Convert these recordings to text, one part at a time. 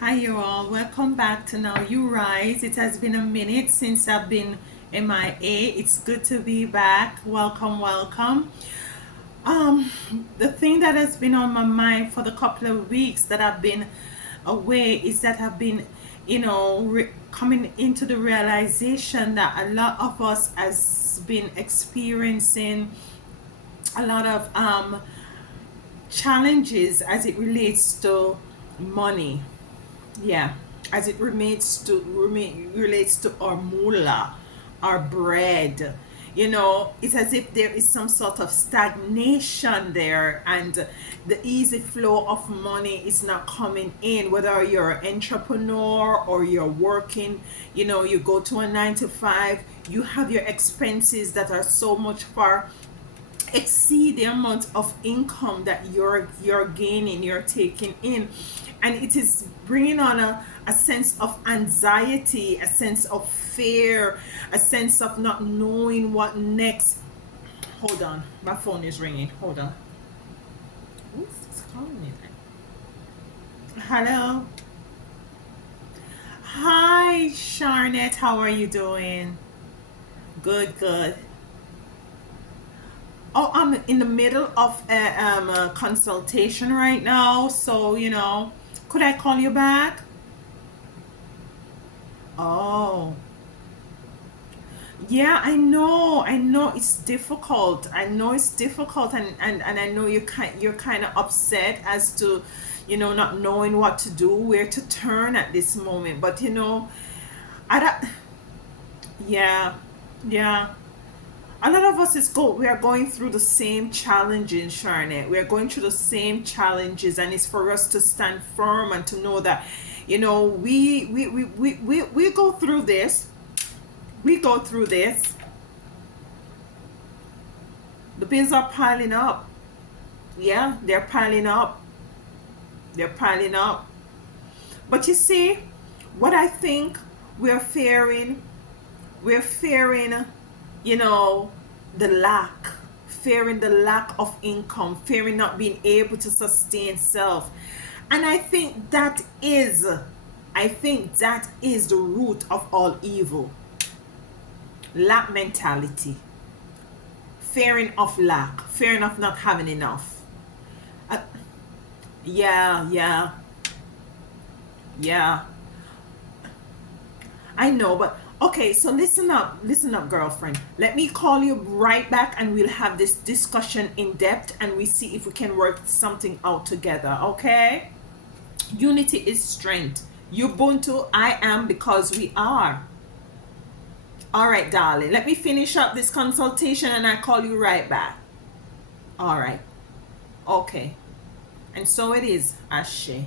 Hi, you all. Welcome back to Now You Rise. It has been a minute since I've been MIA. It's good to be back. Welcome, welcome. Um, the thing that has been on my mind for the couple of weeks that I've been away is that I've been, coming into the realization that a lot of us has been experiencing a lot of challenges as it relates to money. Yeah, as it relates to our moolah, our bread. It's as if there is some sort of stagnation there, and the easy flow of money is not coming in. Whether you're an entrepreneur or you're working, you go to a 9 to 5, you have your expenses that are so much far exceed the amount of income that you're gaining, you're taking in, and it is bringing on a sense of anxiety, a sense of fear, a sense of not knowing what next. Hold on, my phone is ringing. Hold on. Who's this calling me? Hello. Hi, Charnette, how are you doing? Good, good. Oh, I'm in the middle of a consultation right now, so could I call you back? Oh, yeah, I know it's difficult. I know it's difficult, and I know you're kind of upset as to, not knowing what to do, where to turn at this moment. But I don't. Yeah, yeah. A lot of us we are going through the same challenges, Charlotte. We are going through the same challenges, and it's for us to stand firm and to know that we go through this. We go through this. The bills are piling up. Yeah, they're piling up. They're piling up. But you see, what I think we're fearing, we're fearing, you know, the lack, fearing the lack of income, fearing not being able to sustain self. And I think that is the root of all evil. Lack mentality, fearing of lack, fearing of not having enough. Uh, yeah, yeah, yeah. I know, but okay, so listen up, girlfriend. Let me call you right back and we'll have this discussion in depth and we see if we can work something out together, okay? Unity is strength. Ubuntu, I am because we are. All right, darling. Let me finish up this consultation and I call you right back. All right. Okay. And so it is, Ashe.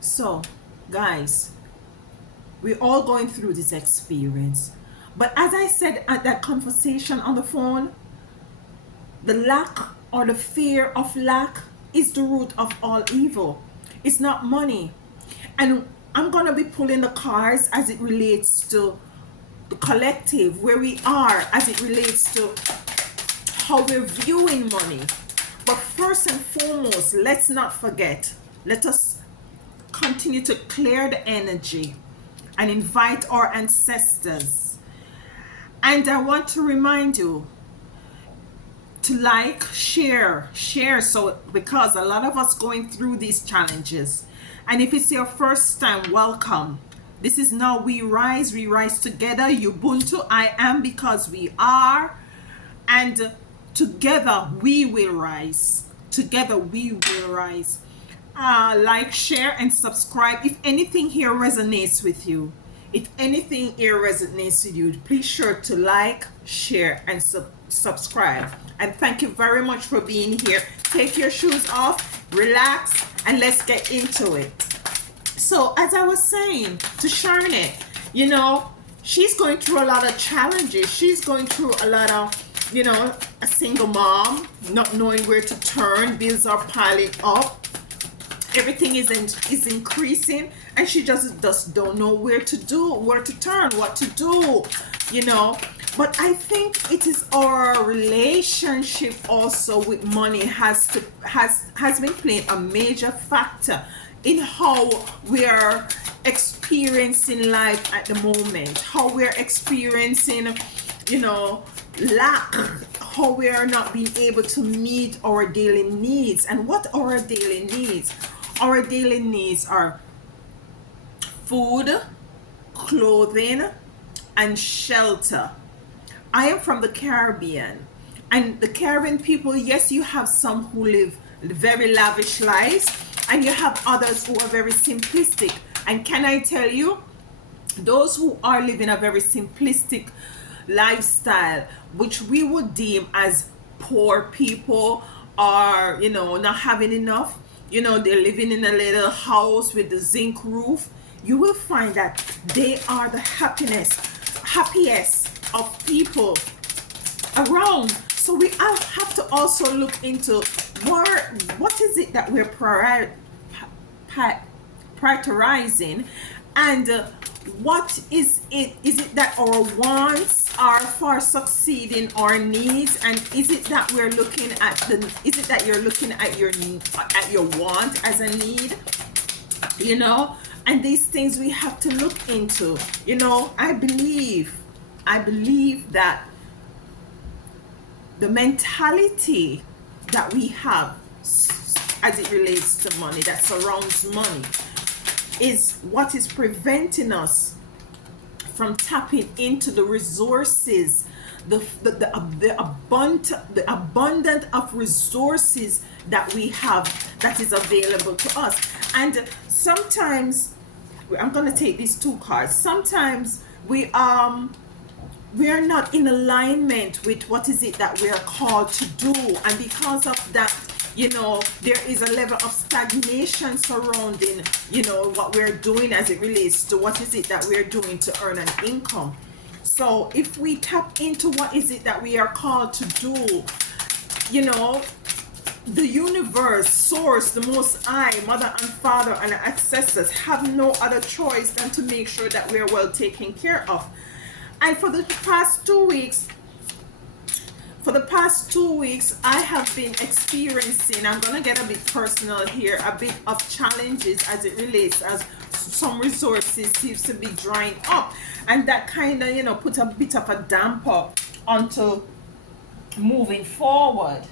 So, guys, we're all going through this experience. But as I said at that conversation on the phone, the lack or the fear of lack is the root of all evil. It's not money. And I'm going to be pulling the cards as it relates to the collective, where we are as it relates to how we're viewing money. But first and foremost, let's not forget, let us continue to clear the energy and invite our ancestors. And I want to remind you to like, share. So, because a lot of us going through these challenges. And if it's your first time, welcome. This is Now we rise together. Ubuntu, I am because we are. And together we will rise. Together we will rise. Like, share, and subscribe. If anything here resonates with you, please sure to like, share, and subscribe. And thank you very much for being here. Take your shoes off, relax, and let's get into it. So, as I was saying to Charlotte, she's going through a lot of challenges. She's going through a lot of, a single mom, not knowing where to turn. Bills are piling up. Everything is increasing, and she just don't know where to turn, what to do, But I think it is our relationship also with money has been playing a major factor in how we are experiencing life at the moment, how we're experiencing, you know, lack, how we are not being able to meet our daily needs. And what are our daily needs? Our daily needs are food, clothing, and shelter. I am from the Caribbean, and the Caribbean people, yes, you have some who live very lavish lives, and you have others who are very simplistic. And can I tell you, those who are living a very simplistic lifestyle, which we would deem as poor people, are, you know, not having enough, you know, they're living in a little house with the zinc roof, you will find that they are the happiest of people around. So we have to also look into what is it that we're prioritizing, and what is it? Is it that our wants are for succeeding our needs, and is it that we're looking at is it that you're looking at your want as a need, you know? And these things we have to look into, you know. I believe that the mentality that we have as it relates to money, that surrounds money, is what is preventing us from tapping into the resources, the abundant of resources that we have, that is available to us. And sometimes, I'm going to take these two cards, sometimes we are not in alignment with what is it that we are called to do, and because of that, you know, there is a level of stagnation surrounding, you know, what we're doing as it relates to what is it that we're doing to earn an income. So if we tap into what is it that we are called to do, you know, the universe, source, the most high, mother and father and ancestors have no other choice than to make sure that we're well taken care of. And for the past 2 weeks, I have been experiencing, I'm going to get a bit personal here, a bit of challenges as it relates, as some resources seems to be drying up. And that kind of, you know, put a bit of a damper onto moving forward.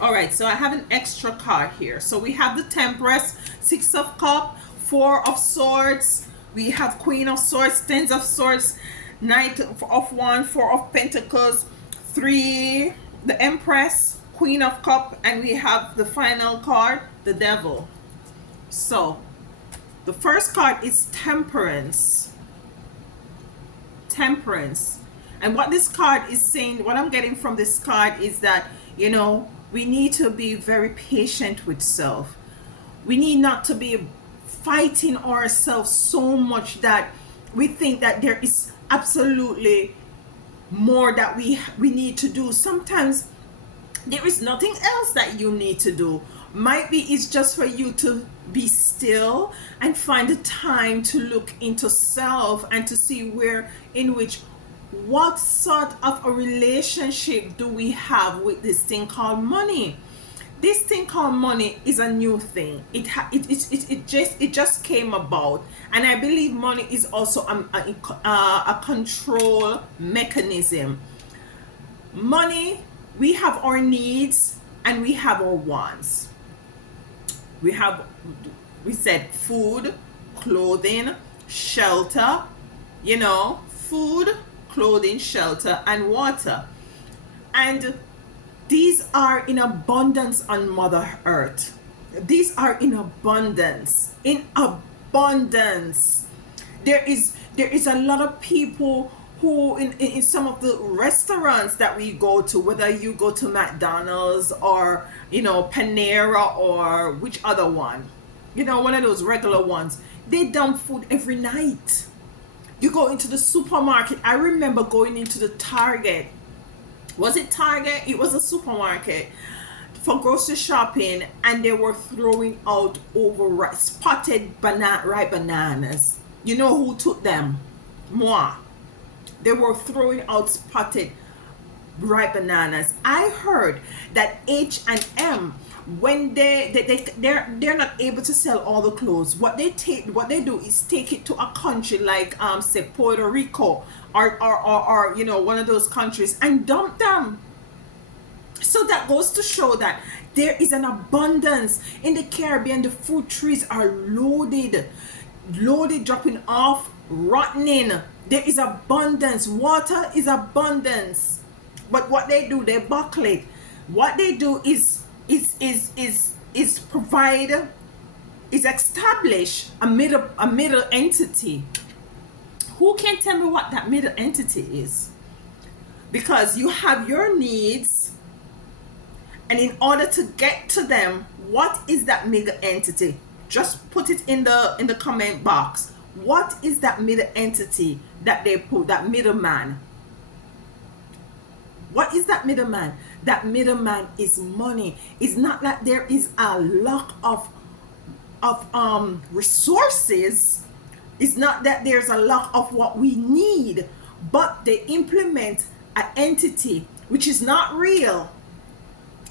All right, so I have an extra card here. So we have the Temperance, Six of Cups, Four of Swords, we have Queen of Swords, Ten of Swords, Knight of Wands, Four of Pentacles, Three, the Empress, Queen of Cups, and we have the final card, the Devil. So the first card is Temperance. Temperance. And what this card is saying, what I'm getting from this card is that, you know, we need to be very patient with self. We need not to be fighting ourselves so much that we think that there is absolutely more that we need to do. Sometimes there is nothing else that you need to do. Might be it's just for you to be still and find the time to look into self and to see what sort of a relationship do we have with this thing called money. This thing called money is a new thing. It just came about, and I believe money is also a control mechanism. Money, we have our needs and we have our wants. We said food, clothing, shelter, you know, food, clothing, shelter, and water. And these are in abundance on Mother Earth. These are in abundance. In abundance. There is a lot of people who in some of the restaurants that we go to, whether you go to McDonald's or, you know, Panera or which other one, you know, one of those regular ones, they dump food every night. You go into the supermarket. I remember going into the Target. Was it Target? It was a supermarket for grocery shopping, and they were throwing out spotted ripe bananas. You know who took them? Moi. they were throwing out spotted ripe bananas. I heard that H&M, when they're not able to sell all the clothes, what they do is take it to a country like say Puerto Rico or you know, one of those countries, and dump them. So that goes to show that there is an abundance in the Caribbean. The fruit trees are loaded, dropping off, rotting. There is abundance. Water is abundance. But what they do, they buckle it. What they do is provide, is establish a middle entity. Who can tell me what that middle entity is? Because you have your needs, and in order to get to them, what is that middle entity? Just put it in the comment box. What is that middle entity that they put, that middleman? What is that middleman? That middleman is money. It's not that there is a lack of resources. It's not that there's a lack of what we need, but they implement an entity which is not real.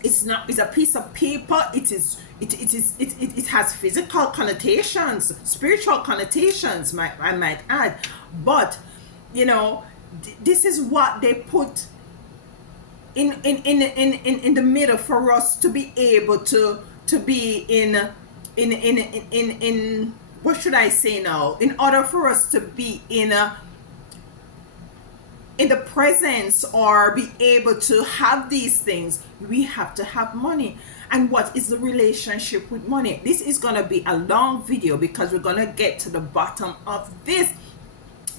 It's a piece of paper. It has physical connotations, spiritual connotations, I might add. But you know, this is what they put in the middle for us to be able to be in what should I say now? In order for us to be in the presence or be able to have these things, we have to have money. And what is the relationship with money? This is going to be a long video because we're going to get to the bottom of this.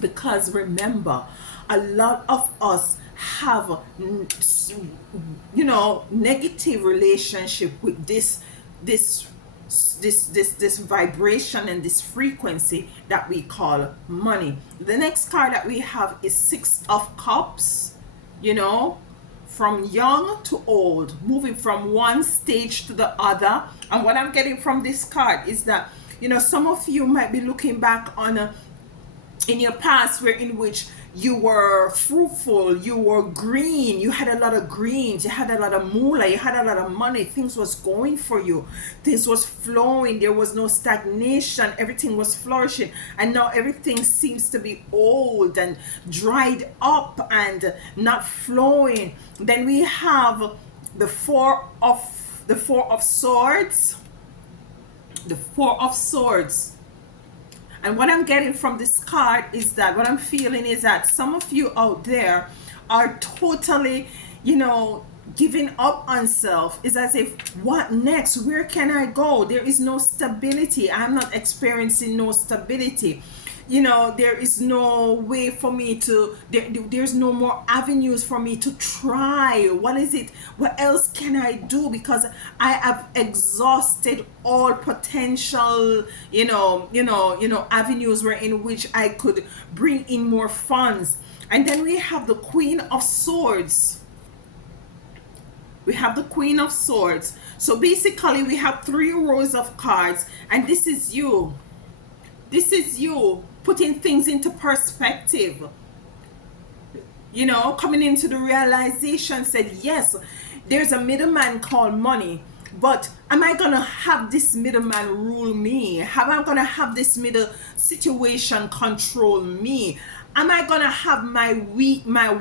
Because remember, a lot of us have, you know, negative relationship with this vibration and this frequency that we call money. The next card that we have is Six of Cups. You know, from young to old, moving from one stage to the other. And what I'm getting from this card is that, you know, some of you might be looking back on in your past where in which you were fruitful, you were green, you had a lot of greens, you had a lot of moolah, you had a lot of money, things was going for you, things was flowing, there was no stagnation, everything was flourishing. And now everything seems to be old and dried up and not flowing. Then we have the Four of Swords. The Four of Swords. And what I'm getting from this card is that, what I'm feeling is that some of you out there are totally, you know, giving up on self. It's as if, what next? Where can I go? There is no stability. I'm not experiencing no stability. You know, there is no way for me to, there's no more avenues for me to try. What is it? What else can I do? Because I have exhausted all potential, avenues where in which I could bring in more funds. And then we have the Queen of Swords. We have the Queen of Swords. So basically we have 3 rows of cards, and this is you. This is you putting things into perspective, you know, coming into the realization, said, yes, there's a middleman called money, but am I gonna have this middleman rule me? Am I gonna have this middle situation control me? Am I gonna have my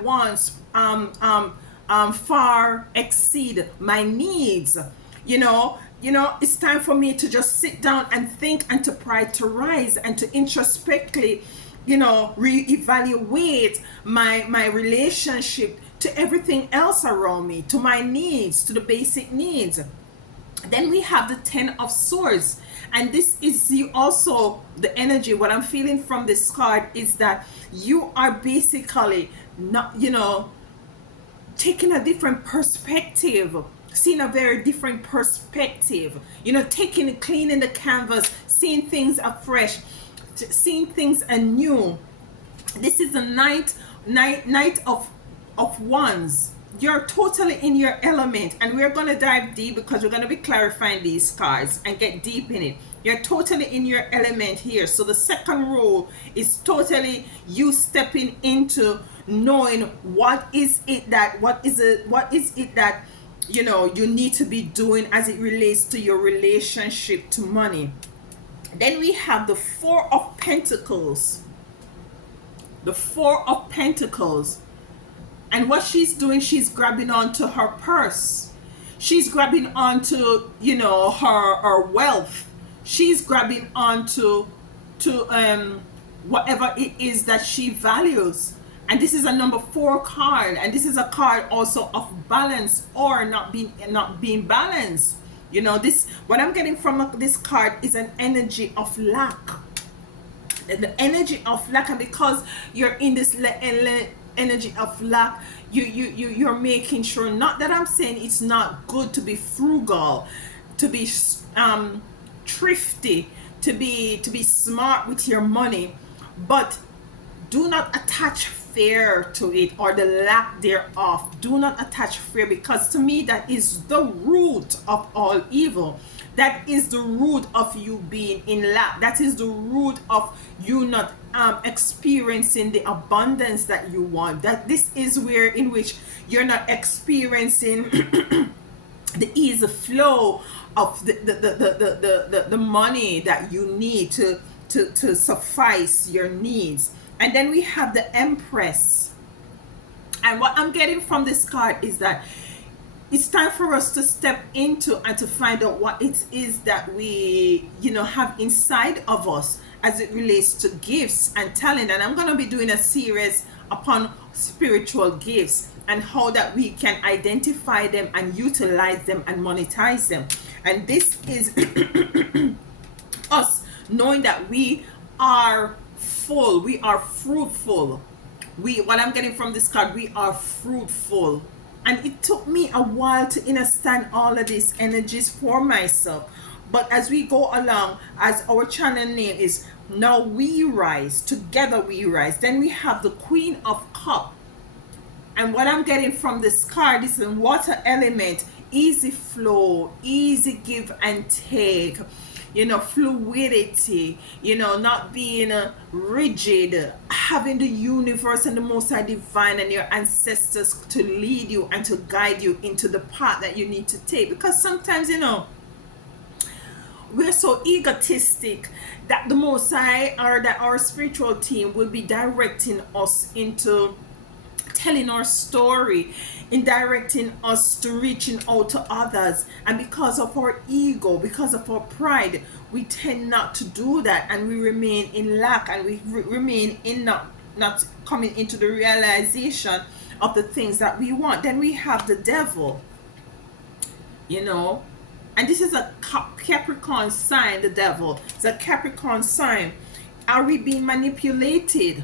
wants far exceed my needs? You know, it's time for me to just sit down and think and to prioritize and to introspectively, you know, reevaluate my relationship to everything else around me, to my needs, to the basic needs. Then we have the Ten of Swords, and this is you also, the energy, what I'm feeling from this card is that you are basically not, you know, taking a different perspective, seeing a very different perspective, you know, cleaning the canvas, seeing things afresh, seeing things anew. This is a Knight of Wands. You're totally in your element, and we're going to dive deep because we're going to be clarifying these cards and get deep in it. You're totally in your element here. So the second row is totally you stepping into knowing what is it that you know you need to be doing as it relates to your relationship to money. Then we have the Four of Pentacles. The Four of Pentacles. And what she's doing, she's grabbing onto her purse. She's grabbing onto, you know, her wealth. She's grabbing onto whatever it is that she values. And this is a number 4 card, and this is a card also of balance or not being balanced. You know, this, what I'm getting from this card is an energy of lack. The energy of lack, and because you're in this energy of lack, you're making sure, not that I'm saying it's not good to be frugal, to be thrifty, to be smart with your money, but do not attach fear to it, or the lack thereof. Do not attach fear, because to me that is the root of all evil. That is the root of you being in lack. That is the root of you not experiencing the abundance that you want. That this is where in which you're not experiencing the easy flow of the money that you need to suffice your needs. And then we have the Empress. And what I'm getting from this card is that it's time for us to step into and to find out what it is that we, you know, have inside of us as it relates to gifts and talent. And I'm going to be doing a series upon spiritual gifts and how that we can identify them and utilize them and monetize them. And this is us knowing that we are full, we are fruitful. What I'm getting from this card, we are fruitful. And it took me a while to understand all of these energies for myself. But as we go along, as our channel name is Now We Rise, Together We Rise, then we have the Queen of Cups. And what I'm getting from this card is the water element, easy flow, easy give and take, you know, fluidity, you know, not being rigid, having the universe and the Most High Divine and your ancestors to lead you and to guide you into the path that you need to take. Because sometimes, you know, we're so egotistic that the Most High, or that our spiritual team will be directing us into telling our story, in directing us to reaching out to others, and because of our ego, because of our pride, we tend not to do that, and we remain in lack, and we remain in not coming into the realization of the things that we want. Then we have the Devil, you know, and this is a Capricorn sign. The Devil is a Capricorn sign. Are we being manipulated?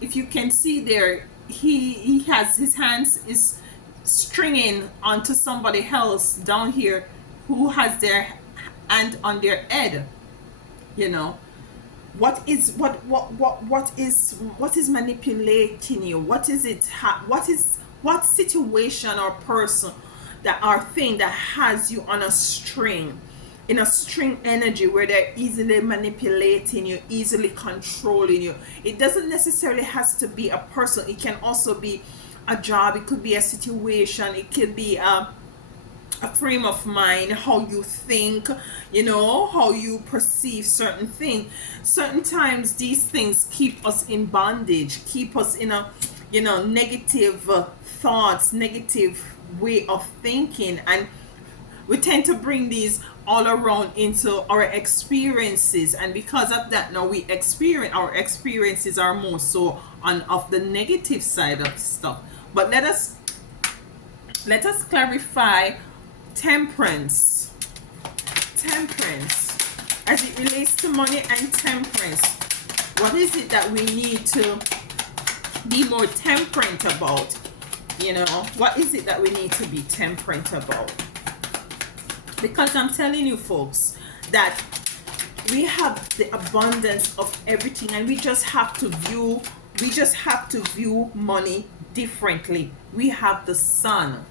If you can see there, he has his hands is stringing onto somebody else down here who has their hand on their head. You know, what is manipulating you? What is it? What situation or person that or thing that has you on a string, in a string energy, where they're easily manipulating you, easily controlling you? It doesn't necessarily has to be a person. It can also be a job. It could be a situation. It could be a frame of mind, how you think, you know, how you perceive certain things. Certain times these things keep us in bondage, keep us in a, you know, negative thoughts, negative way of thinking, and we tend to bring these all around into our experiences. And because of that, now we experience, our experiences are more so on of the negative side of stuff. But let us clarify temperance as it relates to money and temperance. What is it that we need to be more temperate about? You know, what is it that we need to be temperate about? Because I'm telling you folks that we have the abundance of everything, and we just have to view money differently. We have the Sun.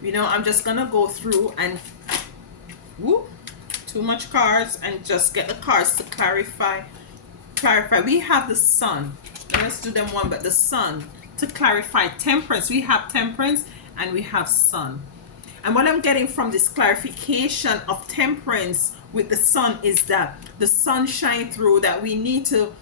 You know, I'm just gonna go through and too much cards, and just get the cards to clarify. We have the Sun. Let's do them one, but the Sun. to clarify temperance. We have temperance and we have sun. And what I'm getting from this clarification of temperance with the sun is that the sun shine through, that we need to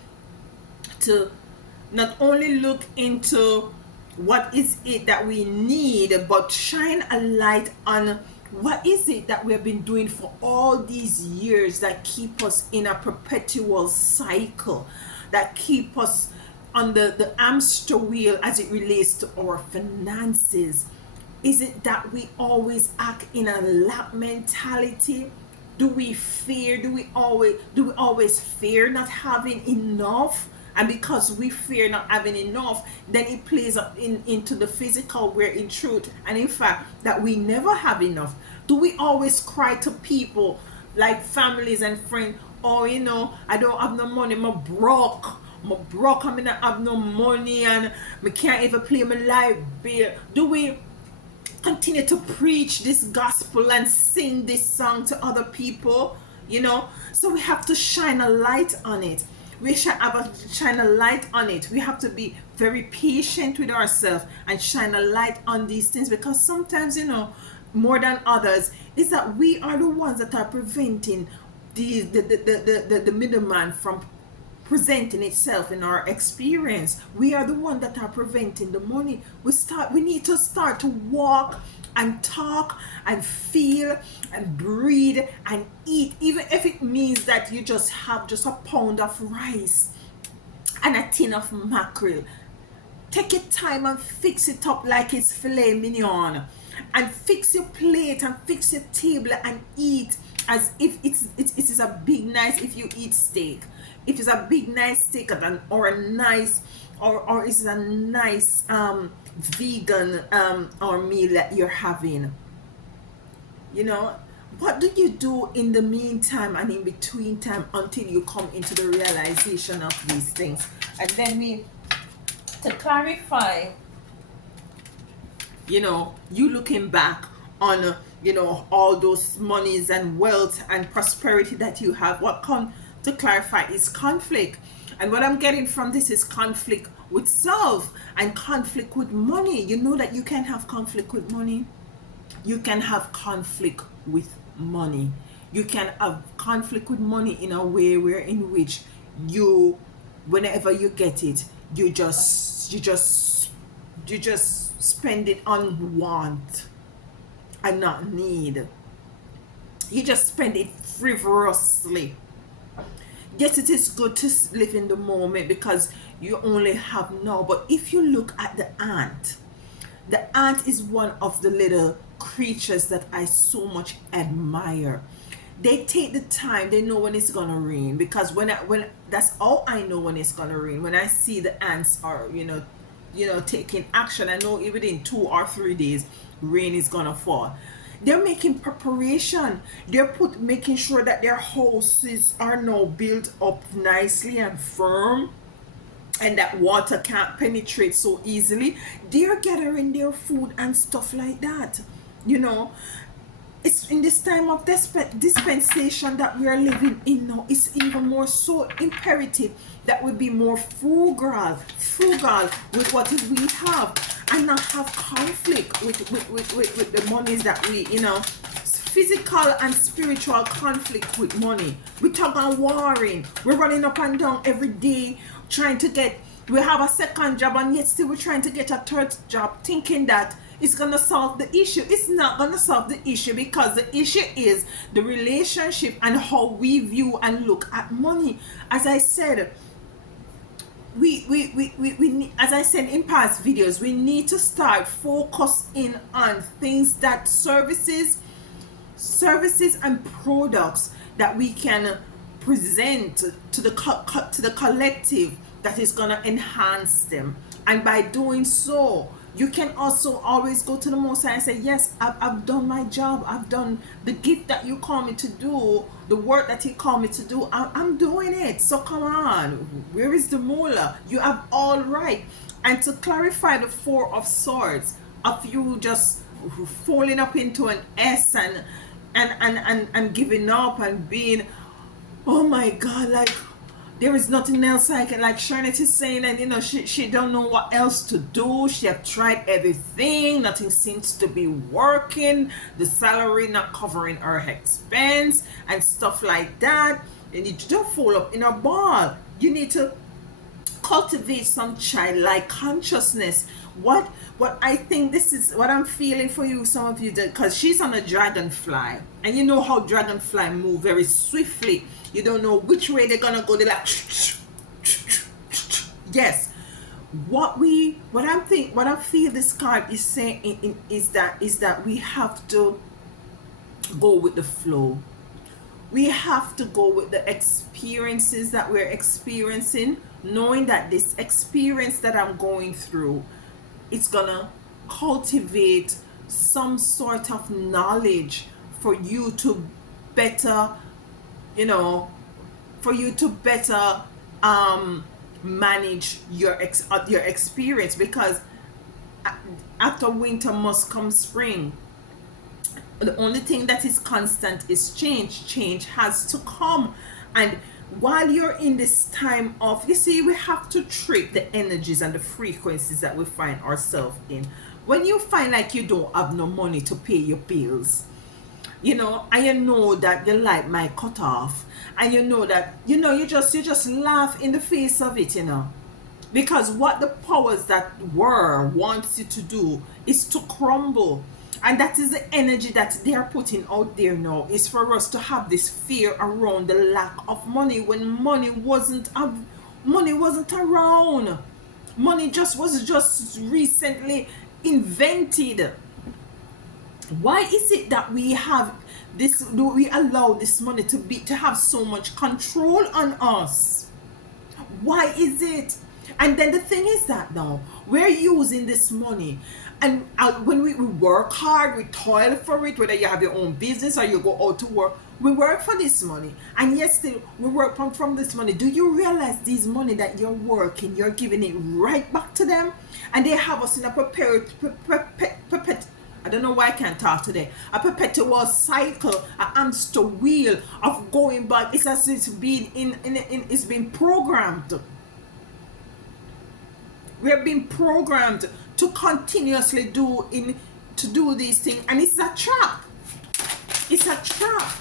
not only look into what is it that we need, but shine a light on what is it that we have been doing for all these years that keep us in a perpetual cycle, that keep us on the hamster wheel as it relates to our finances. Is it that we always act in a lack mentality? Do we fear? Do we always fear not having enough? And because we fear not having enough, then it plays up into the physical, where in truth and in fact that we never have enough. Do we always cry to people like families and friends, oh, I don't have no money, I'm broke, I mean, I have no money and I can't even pay my life bill? Do we continue to preach this gospel and sing this song to other people? So we have to shine a light on it. We should shine a light on it. We have to be very patient with ourselves and shine a light on these things, because sometimes, more than others, is that we are the ones that are preventing the middleman from presenting itself in our experience. We are the ones that are preventing the money. We need to start to walk and talk and feel and breathe and eat, even if it means that you just have just a pound of rice and a tin of mackerel. Take your time and fix it up like it's filet mignon, and fix your plate and fix your table and eat as if it is a big nice, if you eat steak, if it's a big nice steak or a nice or it's a nice vegan or meal that you're having. What do you do in the meantime and in between time until you come into the realization of these things? And then to clarify, you looking back on all those monies and wealth and prosperity that you have, what come to clarify is conflict. And what I'm getting from this is conflict with self and conflict with money. You know that you can have conflict with money. You can have conflict with money. You can have conflict with money in a way in which whenever you get it, you just spend it on want and not need. You just spend it frivolously. Yes, it is good to live in the moment because you only have now. But if you look at the ant is one of the little creatures that I so much admire. They take the time. They know when it's gonna rain, because when that's all I know, when it's gonna rain. When I see the ants are taking action, I know within 2 or 3 days rain is gonna fall. They're making preparation. They're making sure that their houses are now built up nicely and firm, and that water can't penetrate so easily. They're gathering their food and stuff like that. It's in this time of dispensation that we are living in now, it's even more so imperative that we be more frugal with what we have, and not have conflict with the monies that we, physical and spiritual conflict with money. We talk on warring. We're running up and down every day trying to get, we have a second job and yet still we're trying to get a third job, thinking that it's going to solve the issue. It's not going to solve the issue, because the issue is the relationship and how we view and look at money. As I said, we as I said in past videos, we need to start focusing on things that services and products that we can present to the collective that is going to enhance them. And by doing so, you can also always go to the Most High and say, yes, I've done my job. I've done the gift that you call me to do, the work that He called me to do. I'm doing it. So come on. Where is the mullah? You have all right. And to clarify the 4 of Swords, of you just falling up into an S and giving up and being, oh my God, like there is nothing else I can, like Charlotte is saying, and she don't know what else to do. She have tried everything, nothing seems to be working, the salary not covering her expense and stuff like that. And you don't fall up in a ball. You need to cultivate some childlike consciousness. What I think, this is what I'm feeling for you, some of you, because she's on a dragonfly, and you know how dragonfly move very swiftly. You don't know which way they're gonna go. They're like, yes. What I feel this card is saying is that we have to go with the flow. We have to go with the experiences that we're experiencing, knowing that this experience that I'm going through, it's gonna cultivate some sort of knowledge for you to better, manage your experience, because after winter must come spring. The only thing that is constant is change. Change has to come. And while you're in this time of, you see, we have to treat the energies and the frequencies that we find ourselves in. When you find like you don't have no money to pay your bills, and you know that your light might cut off, and you know that, you just laugh in the face of it, because what the powers that were wants you to do is to crumble. And that is the energy that they are putting out there now, is for us to have this fear around the lack of money, when money wasn't around. Money was just recently invented. Why is it that we have this, do we allow this money to have so much control on us? Why is it? And then the thing is that now we're using this money, and when we work hard, we toil for it, whether you have your own business or you go out to work, we work for this money, and yet still we work from this money. Do you realize this money that you're working, you're giving it right back to them? And they have us in a I don't know why I can't talk today. A perpetual cycle, a hamster wheel of going back. It's as it's been it's been programmed. We're being programmed to continuously do these things, and it's a trap. It's a trap.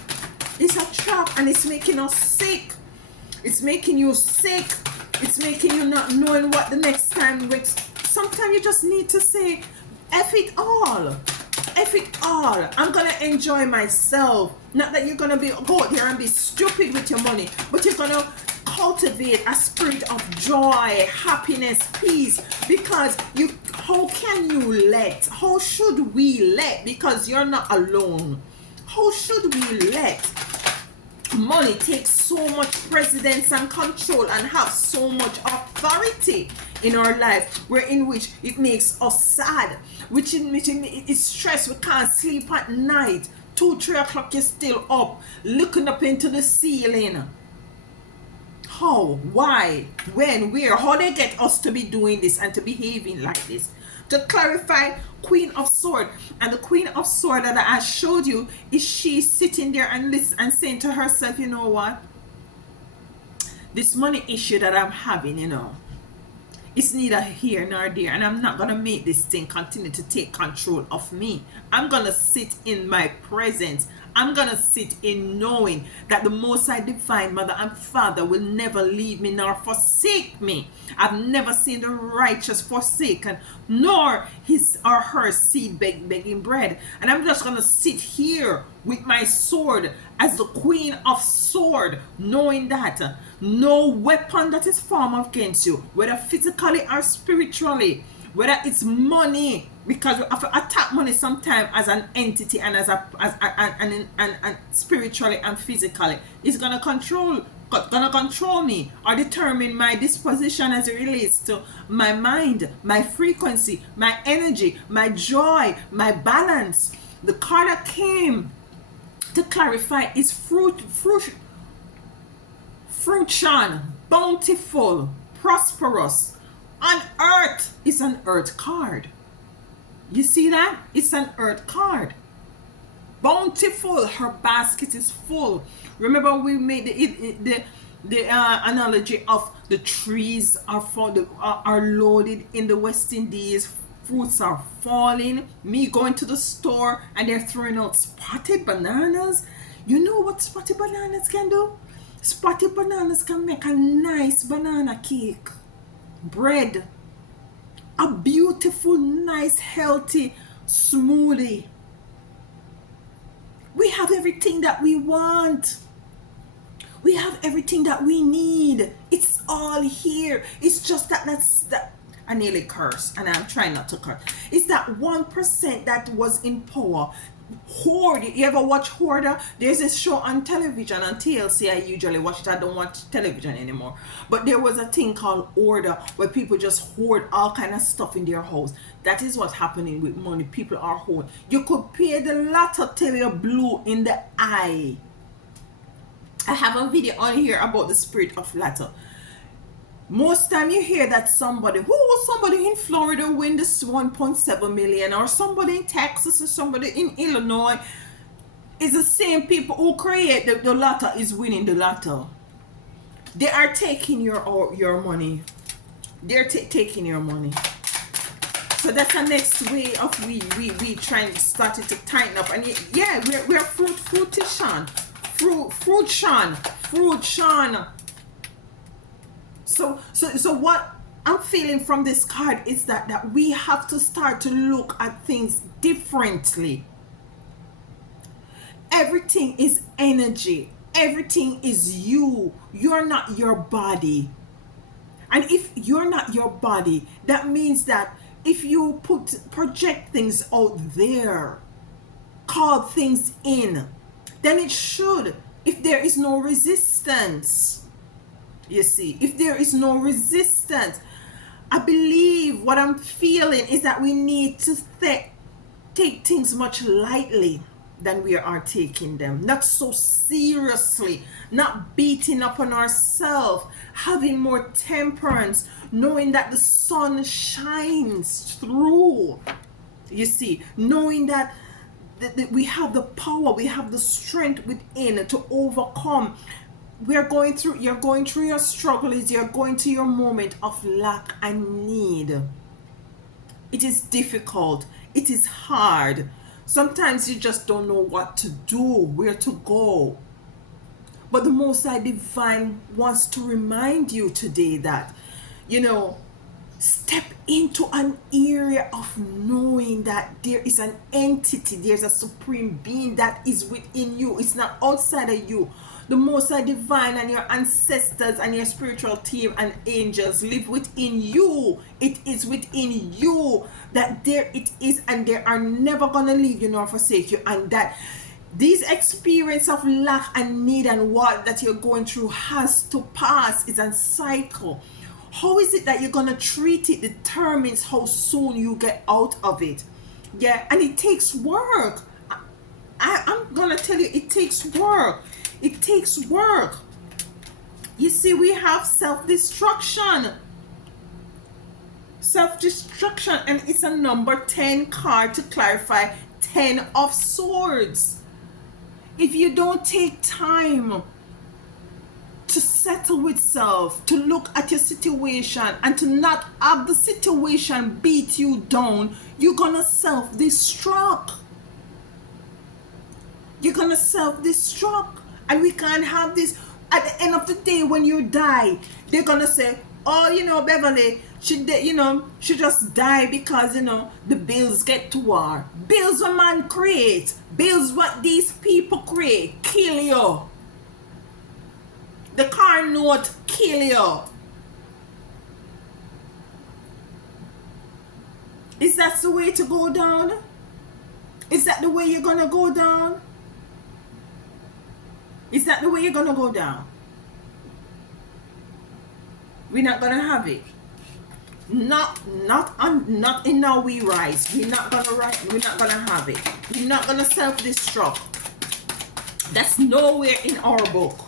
It's a trap, and it's making us sick. It's making you sick. It's making you not knowing what the next time with. Sometimes you just need to say, F it all. F it all. I'm gonna enjoy myself. Not that you're gonna go out there and be stupid with your money, but you're gonna cultivate a spirit of joy, happiness, peace, because how should we let, because you're not alone, how should we let money take so much precedence and control and have so much authority in our life, in which it makes us sad, which it's stress, we can't sleep at night, 2-3 o'clock you're still up looking up into the ceiling. How, why, when, where, how they get us to be doing this and to behaving like this? To clarify, Queen of Swords, and the Queen of Swords that I showed you, is she sitting there and listen and saying to herself, you know what, this money issue that I'm having, it's neither here nor there, and I'm not gonna make this thing continue to take control of me. I'm gonna sit in my presence. I'm gonna sit in knowing that the Most High Divine Mother and Father will never leave me nor forsake me. I've never seen the righteous forsaken, nor his or her seed begging bread. And I'm just gonna sit here with my sword as the Queen of Swords, knowing that no weapon that is formed against you, whether physically or spiritually, whether it's money, because we have to attack money sometimes as an entity and and spiritually and physically, it's gonna control me or determine my disposition as it relates to my mind, my frequency, my energy, my joy, my balance. The card that came to clarify is fruition, bountiful, prosperous. On earth is an earth card. You see that? It's an earth card. Bountiful, her basket is full. Remember we made the analogy of the trees are loaded in the West Indies, fruits are falling, me going to the store and they're throwing out spotted bananas. You know what spotted bananas can do? Spotted bananas can make a nice banana cake, bread, a beautiful, nice, healthy smoothie. We have everything that we want. We have everything that we need. It's all here. It's just that I nearly curse, and I'm trying not to curse. It's that 1% that was in power. Hoard. You ever watch Hoarder? There's a show on television on TLC. I usually watch it. I don't watch television anymore. But there was a thing called Hoarder where people just hoard all kind of stuff in their house. That is what's happening with money. People are hoarding. You could pay the lotto till you're blue in the eye. I have a video on here about the spirit of lotto. Most time you hear that somebody in Florida win this 1.7 million, or somebody in Texas, or somebody in Illinois. It's the same people who create the lotto is winning the lotto. They are taking your money. They're taking your money. So that's the next way of we trying to start it to tighten up. And yeah, we're fruition. So what I'm feeling from this card is that we have to start to look at things differently. Everything is energy. Everything is you. You're not your body. And if you're not your body, that means that if you project things out there, call things in, then it should, if there is no resistance. You see, if there is no resistance, I believe what I'm feeling is that we need to take things much lightly than we are taking them. Not so seriously, not beating up on ourselves, having more temperance, knowing that the sun shines through. You see, knowing that we have the power, we have the strength within to overcome. You're going through your struggles, you're going to your moment of lack and need. It is difficult, it is hard. Sometimes you just don't know what to do, where to go. But the Most High Divine wants to remind you today that, step into an area of knowing that there is an entity, there's a supreme being that is within you. It's not outside of you. The Most High Divine and your ancestors and your spiritual team and angels live within you. It is within you that there it is, and they are never going to leave you nor forsake you. And that these experience of lack and need and what that you're going through has to pass. It's a cycle. How is it that you're going to treat it determines how soon you get out of it. Yeah, and it takes work. I'm going to tell you, it takes work. It takes work. You see, we have self-destruction. Self-destruction, and it's a number 10 card to clarify 10 of swords. If you don't take time to settle with self, to look at your situation and to not have the situation beat you down, you're gonna self-destruct. You're gonna self-destruct. And we can't have this. At the end of the day, when you die, they're gonna say, oh, Beverly, she just died because, the bills get to her. Bills what man create. Bills what these people create. Kill you. The car note, kill you. Is that the way to go down? Is that the way you're gonna go down? Is that the way you're gonna go down? We're not gonna have it. Not in Now We Rise. We're not gonna have it. We're not gonna self-destruct. That's nowhere in our book.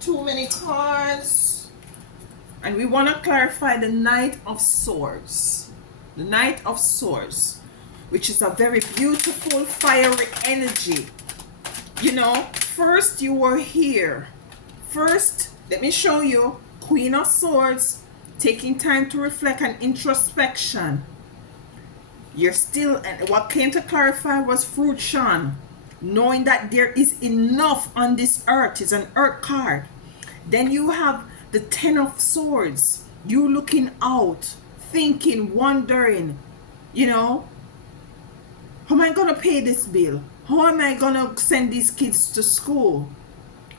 Too many cards. And we want to clarify the Knight of Swords. The Knight of Swords, which is a very beautiful fiery energy. First you were here. First, let me show you Queen of Swords, taking time to reflect and introspection. You're still, and what came to clarify was fruition, knowing that there is enough on this earth. Is an earth card. Then you have the Ten of Swords, you looking out, thinking, wondering, you know, how am I gonna pay this bill? How am I gonna send these kids to school?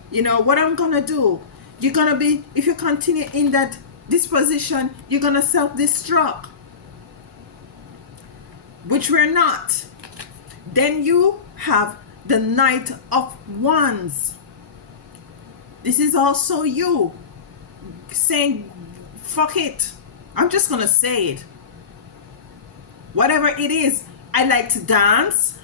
You know what I'm gonna do? You're gonna be, if you continue in that disposition, you're gonna self-destruct, which we're not. Then you have the Knight of Wands. This is also you saying, fuck it, I'm just gonna say it. Whatever it is, I like to dance,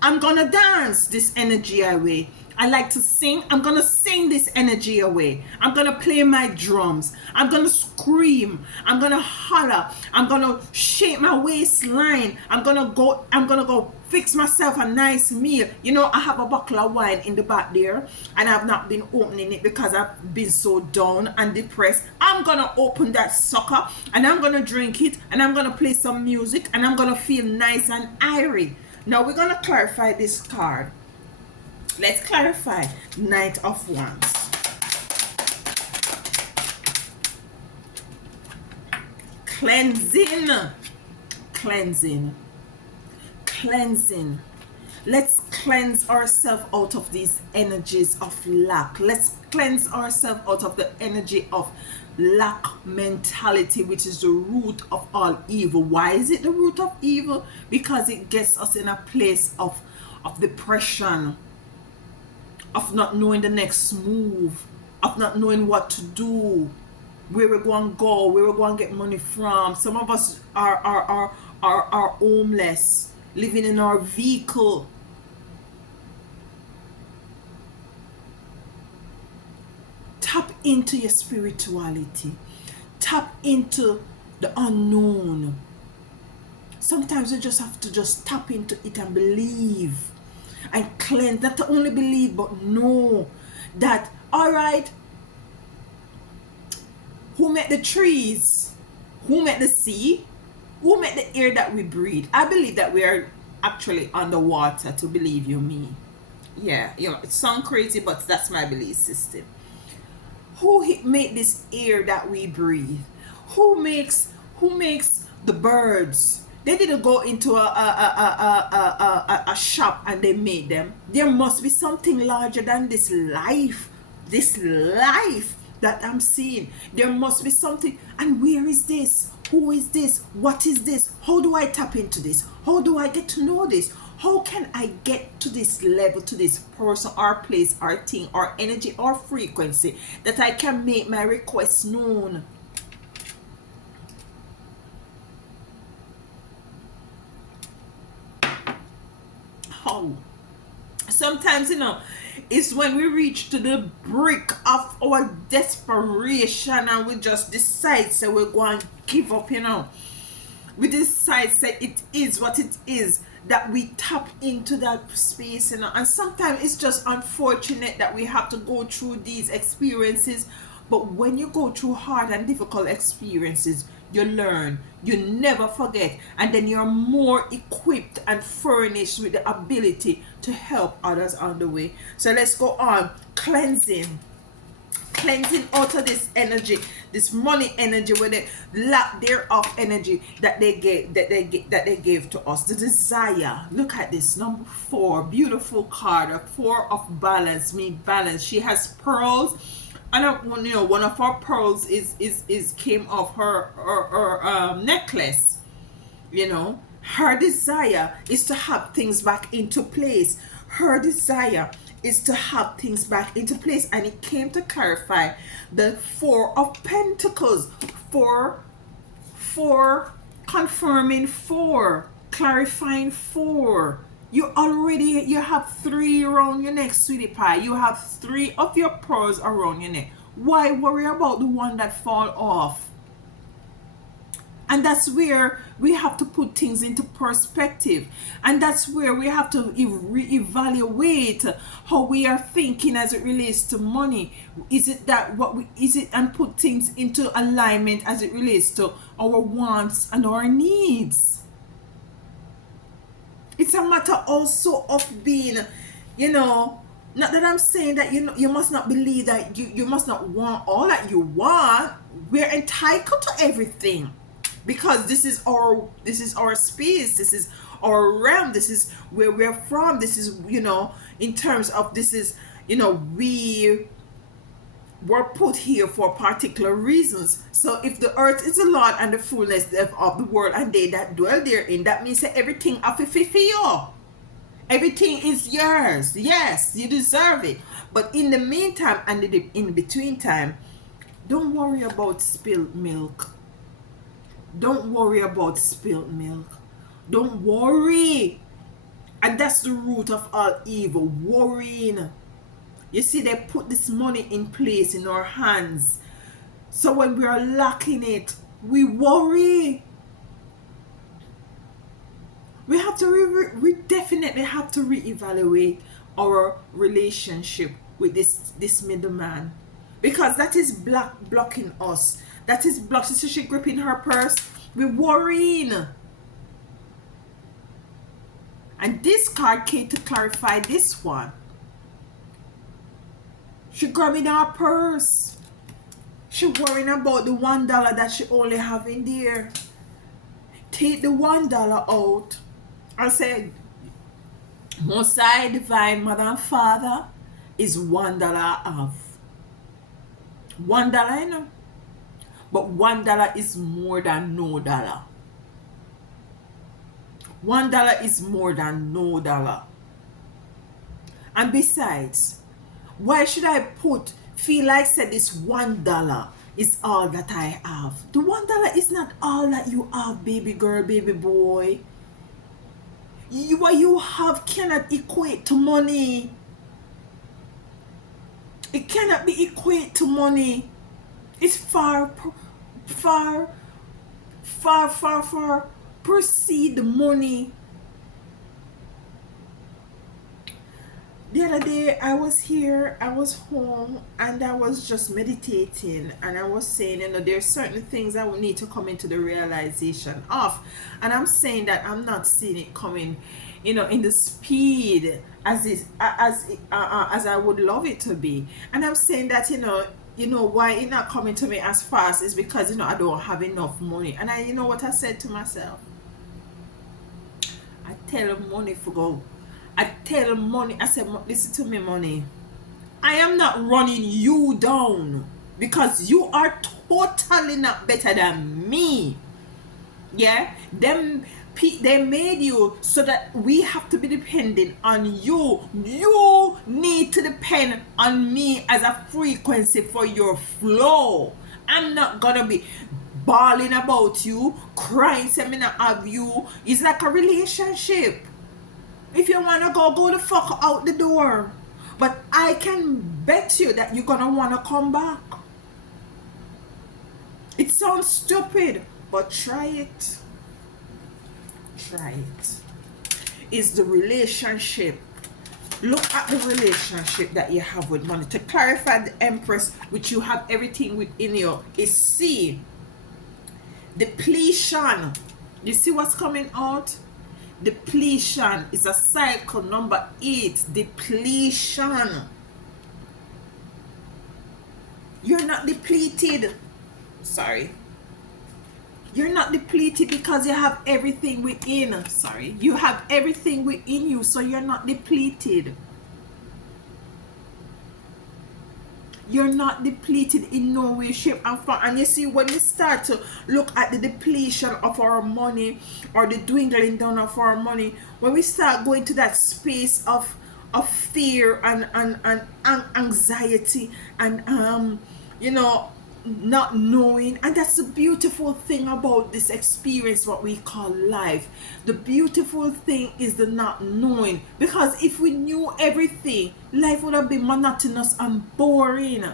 I'm gonna dance this energy away. I like to sing, I'm gonna sing this energy away. I'm gonna play my drums, I'm gonna scream, I'm gonna holler, I'm gonna shake my waistline, I'm gonna go fix myself a nice meal. You know, I have a bottle of wine in the back there and I've not been opening it because I've been so down and depressed. I'm gonna open that sucker and I'm gonna drink it and I'm gonna play some music and I'm gonna feel nice and airy. Now we're gonna clarify this card. Let's clarify. Knight of Wands. Cleansing. Cleansing. Cleansing. Let's cleanse ourselves out of these energies of lack. Let's cleanse ourselves out of the energy of lack mentality, which is the root of all evil. Why is it the root of evil? Because it gets us in a place of depression, of not knowing the next move, of not knowing what to do, where we're going to go, where we're going to get money from. Some of us are homeless, living in our vehicle. Tap into your spirituality. Tap into the unknown. Sometimes you just have to just tap into it and believe and cleanse. Not to only believe, but know that, all right, who made the trees? Who made the sea? Who made the air that we breathe? I believe that we are actually underwater, to believe you me. Yeah, you know, it sounds crazy, but that's my belief system. Who made this air that we breathe? Who makes the birds? They didn't go into a shop and they made them. There must be something larger than this life that I'm seeing. There must be something. And where is this? Who is this? What is this? How do I tap into this? How do I get to know this? How can I get to this level, to this person or place or thing or energy or frequency that I can make my requests known? How? Sometimes, you know, it's when we reach to the brink of our desperation and we just decide, so we're going to give up, you know. We decide, say it is what it is, that we tap into that space, you know. And sometimes it's just unfortunate that we have to go through these experiences, but when you go through hard and difficult experiences, you learn, you never forget, and then you're more equipped and furnished with the ability to help others on the way. So let's go on. Cleansing out of this energy, this money energy, with the lack thereof energy that they gave to us. The desire. Look at this, number 4, beautiful card, a 4 of balance. Balance. She has pearls, and you know, one of her pearls is came off her necklace. You know, her desire is to have things back into place. Her desire is to have things back into place, and it came to clarify the 4 of Pentacles. 4, confirming 4, clarifying 4. You have 3 around your neck, sweetie pie. You have 3 of your pearls around your neck. Why worry about the one that fall off? And that's where we have to put things into perspective. And that's where we have to reevaluate how we are thinking as it relates to money. Is it that what we is it, and put things into alignment as it relates to our wants and our needs. It's a matter also of being, not that I'm saying that you must not believe that you must not want all that you want. We're entitled to everything, because this is our space, this is our realm, this is where we're from, this is, in terms of, this is, we were put here for particular reasons. So if the earth is the Lord and the fullness of the world and they that dwell therein, that means that everything of it for you. Everything is yours. Yes, you deserve it. But in the meantime and in between time, don't worry about spilled milk. Don't worry about spilled milk. Don't worry. And that's the root of all evil, worrying. You see, they put this money in place in our hands. So when we are lacking it, we worry. We have to we definitely have to reevaluate our relationship with this middleman, because that is blocking us. That is blocking. So she gripping her purse. We're worrying. And this card came to clarify this one. She grabbing her purse. She worrying about the $1 that she only have in there. Take the $1 out and say, Most High Divine Mother and Father is $1 off. $1, you know. But $1 is more than no dollar. $1 is more than no dollar. And besides, why should I feel like said this $1 is all that I have? The $1 is not all that you have, baby girl, baby boy. What you have cannot equate to money. It cannot be equate to money. It's far precede the money. The other day I was home and I was just meditating, and I was saying, there's certain things I will need to come into the realization of, and I'm saying that I'm not seeing it coming, in the speed as I would love it to be. And I'm saying that, why it not coming to me as fast is because, I don't have enough money. And I, what I said to myself? I tell money for go. I tell money, I said, listen to me, money. I am not running you down, because you are totally not better than me. Yeah? They made you so that we have to be dependent on you. You need to depend on me as a frequency for your flow. I'm not gonna be bawling about you, crying, saying me not have you. It's like a relationship. If you wanna go the fuck out the door. But I can bet you that you're gonna wanna come back. It sounds stupid, but try it. Try it. Is the relationship. Look at the relationship that you have with money. To clarify the Empress, which you have everything within you, is C. Depletion. You see what's coming out? Depletion is a cycle, number 8. Depletion. You're not depleted. Sorry. You're not depleted because you have everything within. Sorry. You have everything within you, so you're not depleted. You're not depleted in no way, shape, and form. And you see, when we start to look at the depletion of our money, or the dwindling down of our money, when we start going to that space of fear and anxiety and not knowing. And that's the beautiful thing about this experience, what we call life. The beautiful thing is the not knowing, because if we knew everything, life would have been monotonous and boring.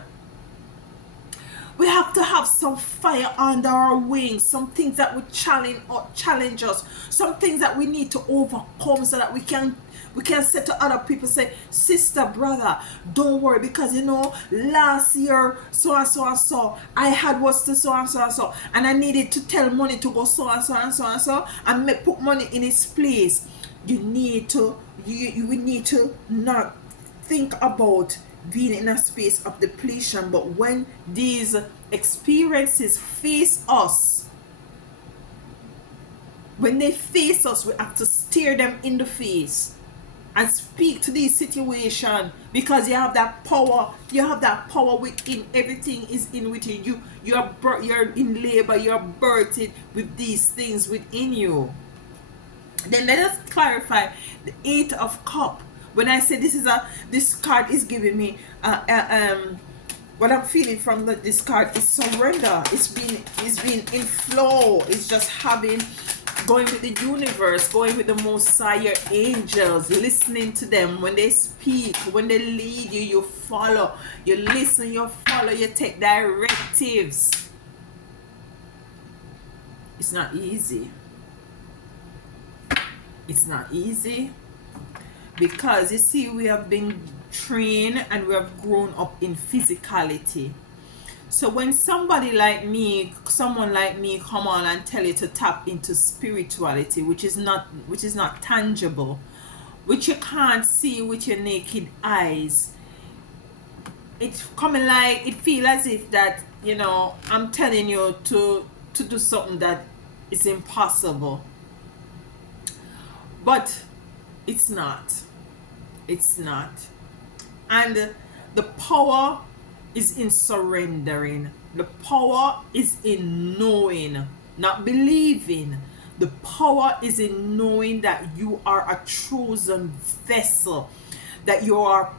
We have to have some fire under our wings, some things that would challenge us, some things that we need to overcome so that we can say to other people, say, sister, brother, don't worry, because last year so and so and so I had was to so and so and so, and I needed to tell money to go so and so and so and so, and put money in its place. You need to we need to not think about being in a space of depletion. But when these experiences face us, when they face us, we have to stare them in the face and speak to these situations, because you have that power. You have that power within. Everything is in within you. You're in labor. You're birthed with these things within you. Then let us clarify the Eight of Cup. When I say this card is giving me what I'm feeling from this card is surrender. It's been in flow. It's just going with the universe, going with the Most High, your angels, listening to them when they speak, when they lead you, you follow, you listen, you follow, you take directives. It's not easy. It's not easy. Because you see, we have been trained and we have grown up in physicality. So when someone like me come on and tell you to tap into spirituality, which is not tangible, which you can't see with your naked eyes, it's coming like, it feels as if that, I'm telling you to do something that is impossible. But it's not. It's not. And the power is in surrendering. The power is in knowing, not believing. The power is in knowing that you are a chosen vessel, that you are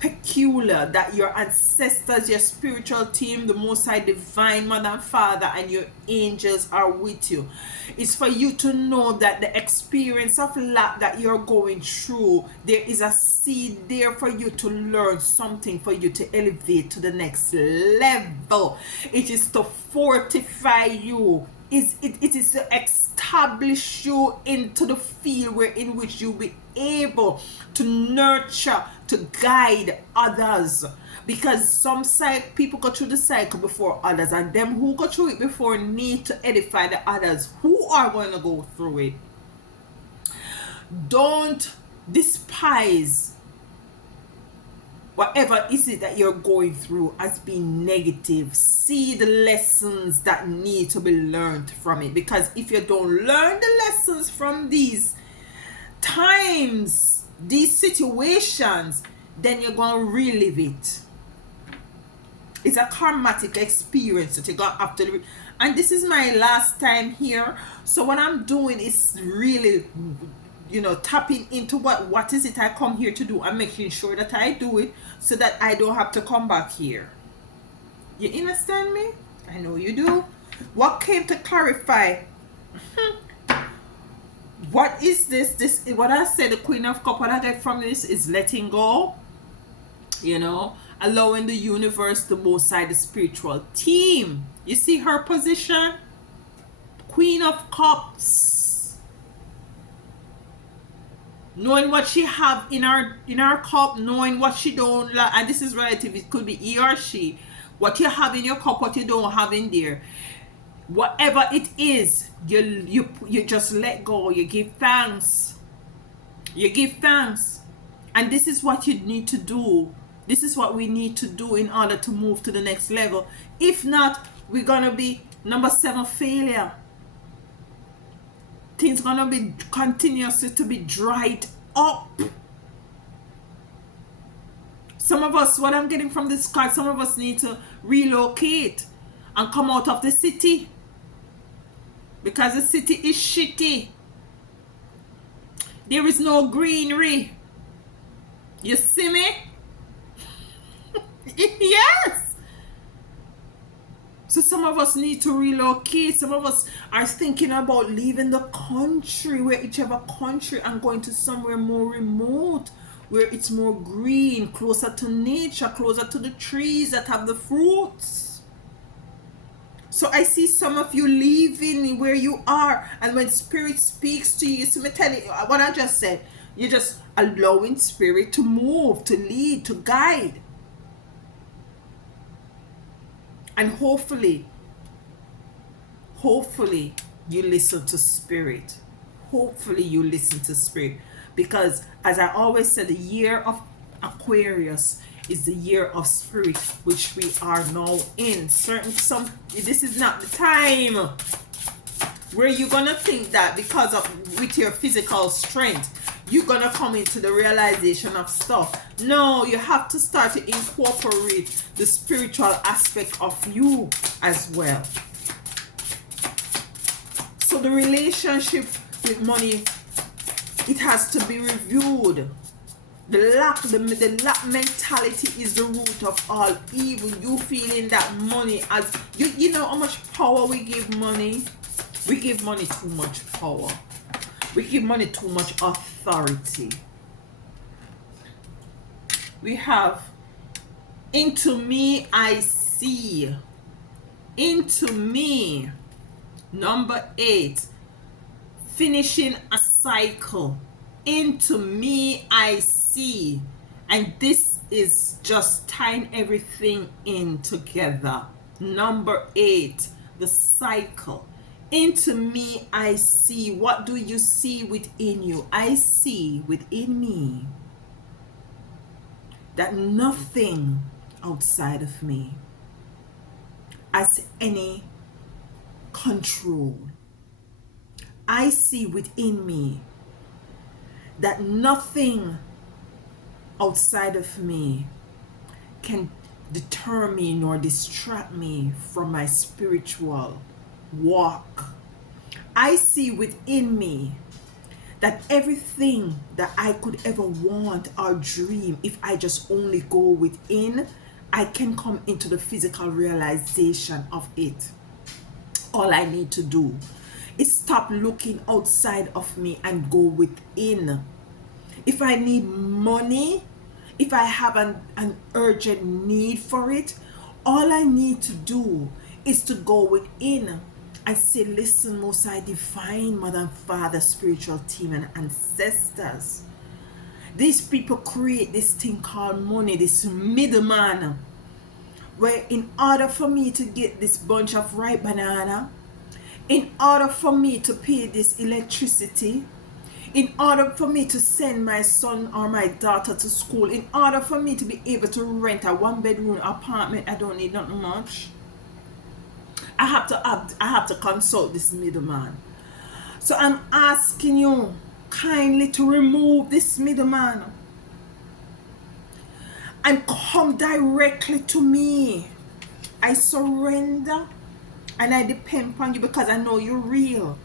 peculiar, that your ancestors, your spiritual team, the Most High Divine Mother and Father, and your angels are with you. It's for you to know that the experience of lack that you're going through, there is a seed there for you to learn something, for you to elevate to the next level. It is to fortify you. It is to establish you into the field in which you'll be able to nurture, to guide others. Because some people go through the cycle before others, and them who go through it before need to edify the others who are going to go through it. Don't despise whatever is it that you're going through as being negative. See the lessons that need to be learned from it. Because if you don't learn the lessons from these times, these situations, then you're going to relive it. It's a karmatic experience that you're going to have to and this is my last time here. So what I'm doing is really, tapping into what is it I come here to do, and making sure that I do it so that I don't have to come back here. You understand me? I know you do. What came to clarify? What is this? This is what I said, the Queen of Cups. What I get from this is letting go, allowing the universe, the Most High, the spiritual team. You see her position? Queen of Cups. Knowing what she have in her cup, knowing what she don't, and this is relative, it could be he or she. What you have in your cup, what you don't have in there. Whatever it is, you just let go. You give thanks. You give thanks. And this is what you need to do. This is what we need to do in order to move to the next level. If not, we're gonna be number 7, failure. Things gonna be continuously to be dried up. Some of us, what I'm getting from this card, some of us need to relocate and come out of the city, because the city is shitty. There is no greenery. You see me? Yes. So some of us need to relocate. Some of us are thinking about leaving the country, whichever country, and going to somewhere more remote, where it's more green, closer to nature, closer to the trees that have the fruits. So I see some of you leaving where you are, and when spirit speaks to you, so me tell you what I just said. You're just allowing spirit to move, to lead, to guide. And hopefully you listen to spirit. Hopefully you listen to spirit. Because as I always said, the year of Aquarius is the year of spirit, which we are now in. This is not the time where you're gonna think that because of with your physical strength you're gonna come into the realization of stuff. No, you have to start to incorporate the spiritual aspect of you as well. So the relationship with money, it has to be reviewed. The lack mentality is the root of all evil. You feeling that money as you know how much power we give money? We give money too much power. We give money too much authority. We have into me I see. Into me. Number 8. Finishing a cycle. Into me I see. And this is just tying everything in together. Number 8. The cycle. Into me I see. What do you see within you? I see within me that nothing outside of me has any control. I see within me that nothing outside of me can deter me nor distract me from my spiritual walk. I see within me that everything that I could ever want or dream, if I just only go within, I can come into the physical realization of it. All I need to do is stop looking outside of me and go within. If I need money, if I have an urgent need for it, all I need to do is to go within. I say, listen, Most High Divine Mother and Father, spiritual team and ancestors. These people create this thing called money, this middleman, where in order for me to get this bunch of ripe banana, in order for me to pay this electricity, in order for me to send my son or my daughter to school, in order for me to be able to rent a 1-bedroom apartment, I don't need nothing much. I have to consult this middleman. So I'm asking you kindly to remove this middleman and come directly to me. I surrender and I depend upon you because I know you're real.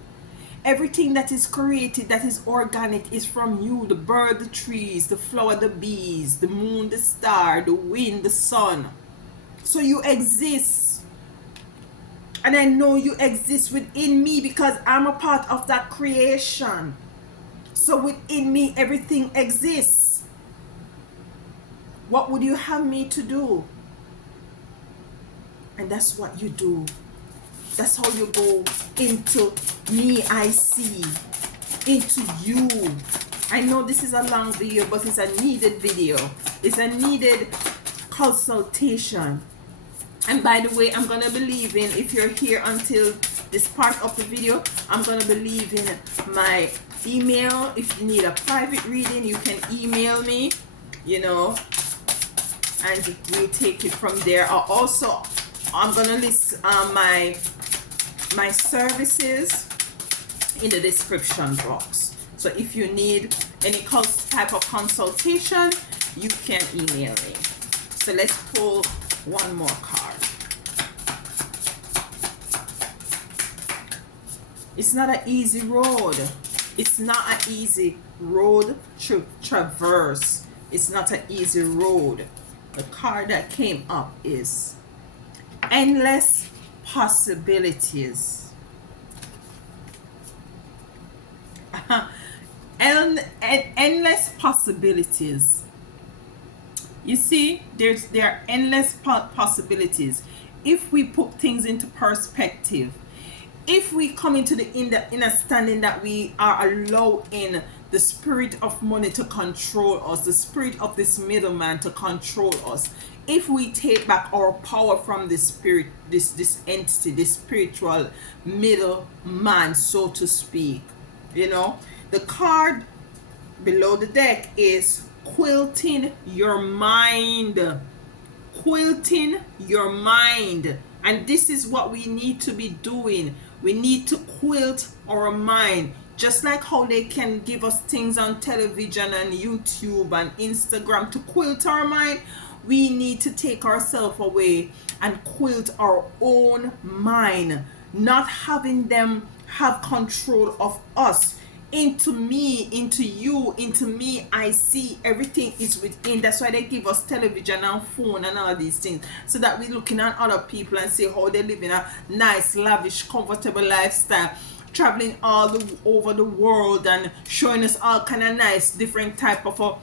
Everything that is created, that is organic, is from you. The bird, the trees, the flower, the bees, the moon, the star, the wind, the sun. So you exist. And I know you exist within me because I'm a part of that creation. So within me, everything exists. What would you have me to do? And that's what you do. That's how you go into me, I see. Into you. I know this is a long video, but it's a needed video. It's a needed consultation. And by the way, I'm gonna be leaving, if you're here until this part of the video, I'm gonna be leaving my email. If you need a private reading, you can email me, you know, and we'll take it from there. Also, I'm gonna list my services in the description box. So if you need any type of consultation, you can email me. So let's pull one more card. It's not an easy road. It's not an easy road to traverse. It's not an easy road. The card that came up is endless possibilities. Endless possibilities. You see, there are endless possibilities. if we put things into perspective, if we come into the understanding that we are allowing the spirit of money to control us, the spirit of this middleman to control us, if we take back our power from this spirit, this entity, this spiritual middleman, so to speak, you know, the card below the deck is quilting your mind. Quilting your mind. And this is what we need to be doing. We need to quilt our mind. Just like how they can give us things on television and YouTube and Instagram to quilt our mind, we need to take ourselves away and quilt our own mind, not having them have control of us. Into me, into you, into me, I see everything is within. That's why they give us television and phone and all these things, so that we're looking at other people and see how they live in a nice, lavish, comfortable lifestyle, traveling over the world and showing us all kind of nice, different type of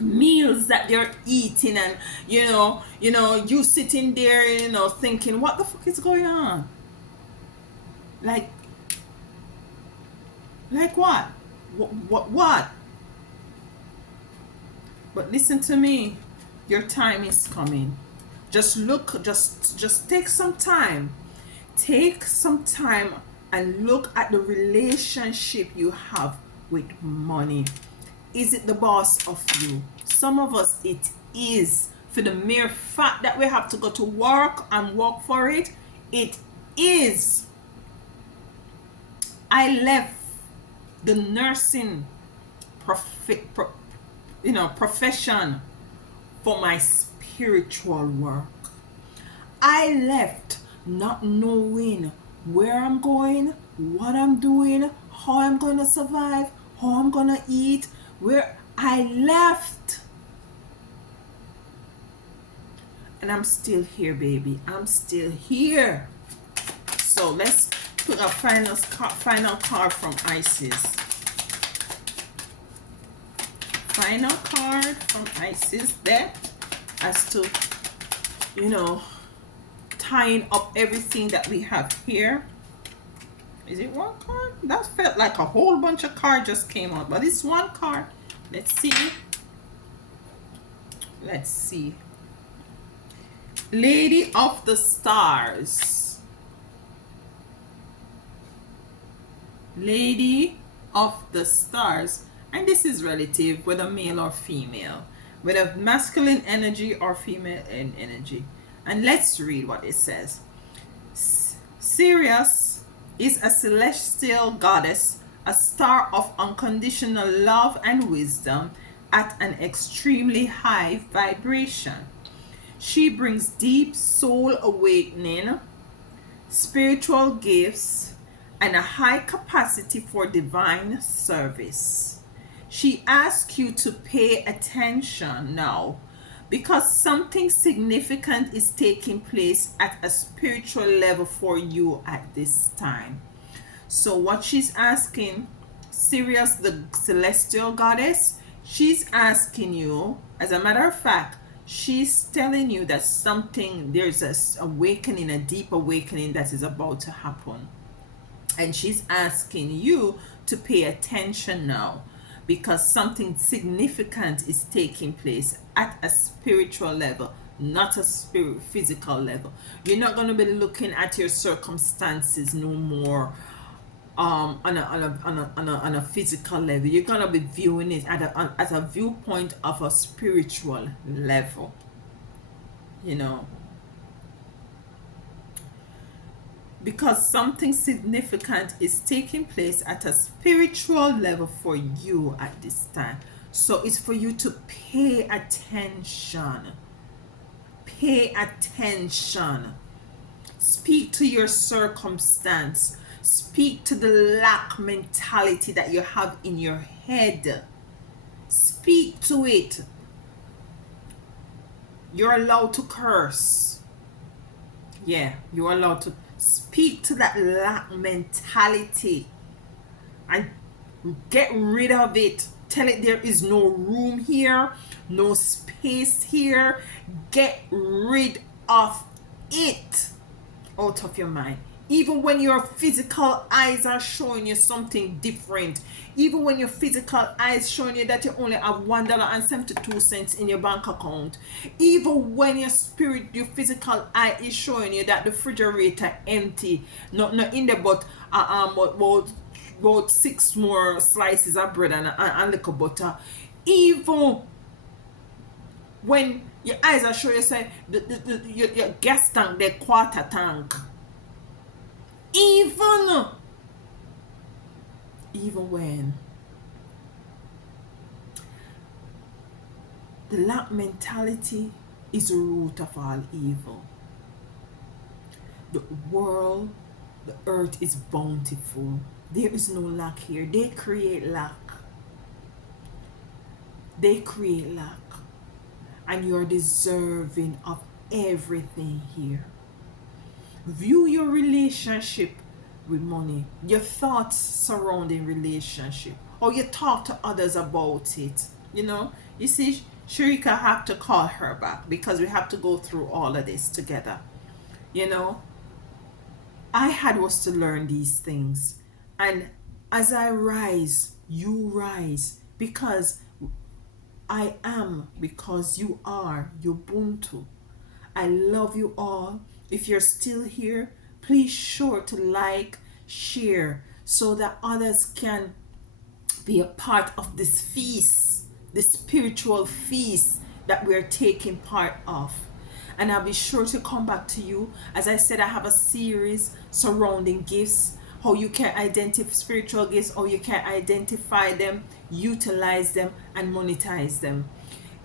meals that they're eating. And you sitting there, thinking, what the fuck is going on? Like what? What? But listen to me. Your time is coming. Just look, just take some time. Take some time and look at the relationship you have with money. Is it the boss of you? Some of us, it is. For the mere fact that we have to go to work and work for it, it is. I left the nursing profession for my spiritual work. I left not knowing where I'm going, what I'm doing, how I'm going to survive, how I'm going to eat, where I left. And I'm still here, baby. I'm still here. So let's put a final card from Isis. Final card from Isis there, as to, tying up everything that we have here. Is it one card? That felt like a whole bunch of cards just came out, but it's one card. Let's see. Let's see. Lady of the Stars. Lady of the Stars. And this is relative, whether male or female, whether masculine energy or female energy. And let's read what it says. Sirius is a celestial goddess, a star of unconditional love and wisdom at an extremely high vibration. She brings deep soul awakening, spiritual gifts, and a high capacity for divine service. She asks you to pay attention now, because something significant is taking place at a spiritual level for you at this time. So what she's asking, Sirius, the celestial goddess, she's asking you, as a matter of fact, she's telling you that there's a awakening, a deep awakening that is about to happen. And she's asking you to pay attention now, because something significant is taking place at a spiritual level, not a physical level. You're not going to be looking at your circumstances no more on a physical level. You're going to be viewing it at a viewpoint of a spiritual level. Because something significant is taking place at a spiritual level for you at this time. So it's for you to pay attention. Pay attention. Speak to your circumstance. Speak to the lack mentality that you have in your head. Speak to it. You're allowed to curse. Yeah, you're allowed to speak to that lack mentality and get rid of it. Tell it there is no room here, no space here. Get rid of it out of your mind. Even when your physical eyes are showing you something different, even when your physical eyes showing you that you only have $1.72 in your bank account, even when your spirit, your physical eye is showing you that the refrigerator empty, not in there, but about six more slices of bread and little butter. Even when your eyes are showing you say your gas tank, the quarter tank, even when the lack mentality is the root of all evil. The world, the earth is bountiful. There is no lack here. They create lack. They create lack. And you're deserving of everything here. View your relationship with money, your thoughts surrounding relationship, or you talk to others about it. You see, Sharika have to call her back because we have to go through all of this together. I had was to learn these things, and as I rise, you rise, because I am, because you are Ubuntu. I love you all. If you're still here, please sure to like, share, so that others can be a part of this feast, this spiritual feast that we're taking part of. And I'll be sure to come back to you. As I said, I have a series surrounding gifts, how you can identify spiritual gifts, how you can identify them, utilize them, and monetize them.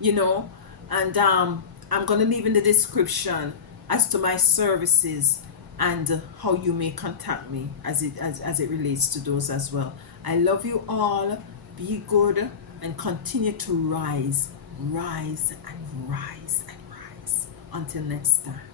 And I'm going to leave in the description as to my services and how you may contact me as it relates to those as well. I love you all. Be good and continue to rise and rise and rise. Until next time.